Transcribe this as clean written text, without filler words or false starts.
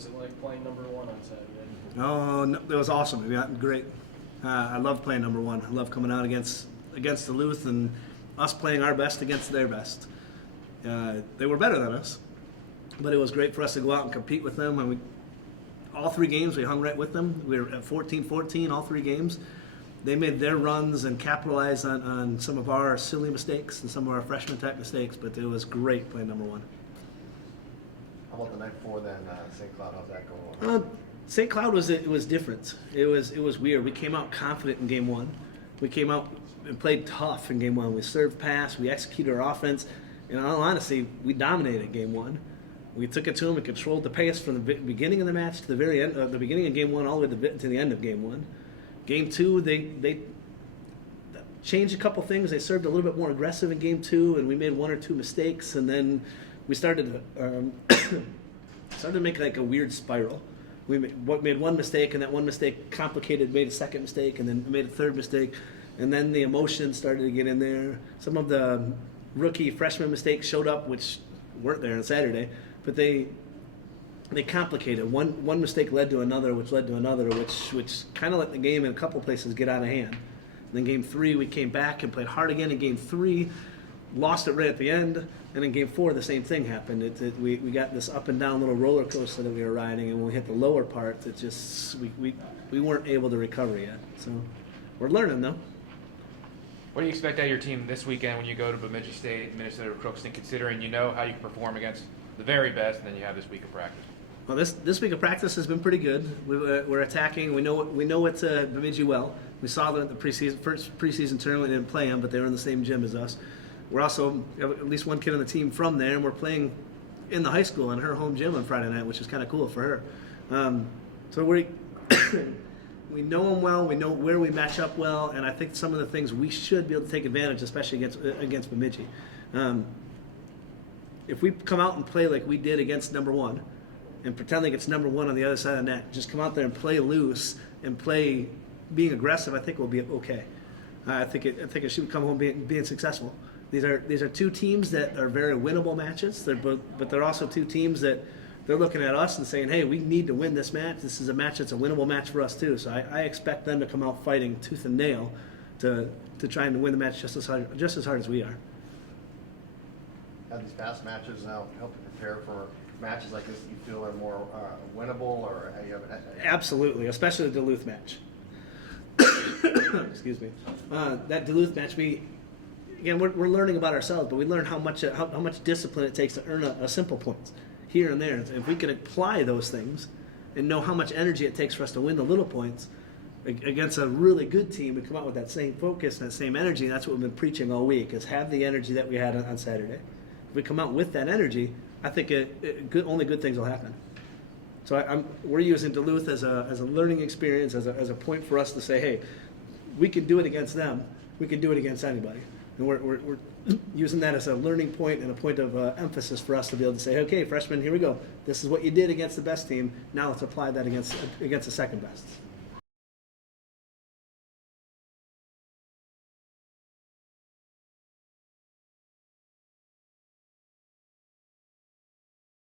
was it like playing number one on Saturday? Oh, no, it was awesome. Yeah, great. I love playing number one. I love coming out against Duluth and us playing our best against their best. They were better than us, but it was great for us to go out and compete with them. And all 3 games, we hung right with them. We were at 14-14 all 3 games. They made their runs and capitalized on some of our silly mistakes and some of our freshman type mistakes, but it was great playing number one. How about the night before then, St. Cloud? How's that going? St. Cloud was different. It was weird. We came out confident in game 1. We came out and played tough in game 1. We served pass. We executed our offense. In all honesty, we dominated game 1. We took it to them and controlled the pace from the beginning of the match to the very end, the beginning of game 1 all the way to the end of game 1. Game 2, they changed a couple things. They served a little bit more aggressive in game 2, and we made 1 or 2 mistakes, and then we started to make like a weird spiral. We made 1 mistake, and that 1 mistake made a second mistake, and then made a third mistake, and then the emotions started to get in there. Some of the rookie freshman mistakes showed up, which weren't there on Saturday, but they complicated. One mistake led to another, which kind of let the game in a couple places get out of hand. And then game 3, we came back and played hard again. In game 3, lost it right at the end. And in game 4, the same thing happened. We got this up and down little roller coaster that we were riding, and when we hit the lower part, we weren't able to recover yet. So we're learning though. What do you expect out of your team this weekend when you go to Bemidji State, Minnesota, or Crookston, considering you know how you can perform against the very best, and then you have this week of practice? Well, this week of practice has been pretty good. We're attacking. We know it's Bemidji well. We saw them at the first preseason tournament. We didn't play them, but they were in the same gym as us. We're also have at least one kid on the team from there, and we're playing in the high school in her home gym on Friday night, which is kind of cool for her. So we we know them well. We know where we match up well, and I think some of the things we should be able to take advantage, especially against Bemidji. If we come out and play like we did against number 1, and pretend like it's number 1 on the other side of the net, just come out there and play loose and play being aggressive, I think we'll be okay. I think it should come home being successful. These are 2 teams that are very winnable matches. But they're also 2 teams that they're looking at us and saying, hey, we need to win this match. This is a match that's a winnable match for us too. So I expect them to come out fighting tooth and nail to try and win the match just as hard as we are. Have these past matches now help you prepare for matches like this that you feel are more winnable, or have you have Absolutely, especially the Duluth match. Excuse me. That Duluth match, we're learning about ourselves, but we learn how much discipline it takes to earn a simple points here and there. If we can apply those things and know how much energy it takes for us to win the little points against a really good team, we come out with that same focus and that same energy. And that's what we've been preaching all week: is have the energy that we had on Saturday. If we come out with that energy, I think only good things will happen. So we're using Duluth as a learning experience, as a point for us to say, hey, we can do it against them. We can do it against anybody. And we're using that as a learning point and a point of emphasis for us to be able to say, okay, freshmen, here we go. This is what you did against the best team. Now let's apply that against the second best.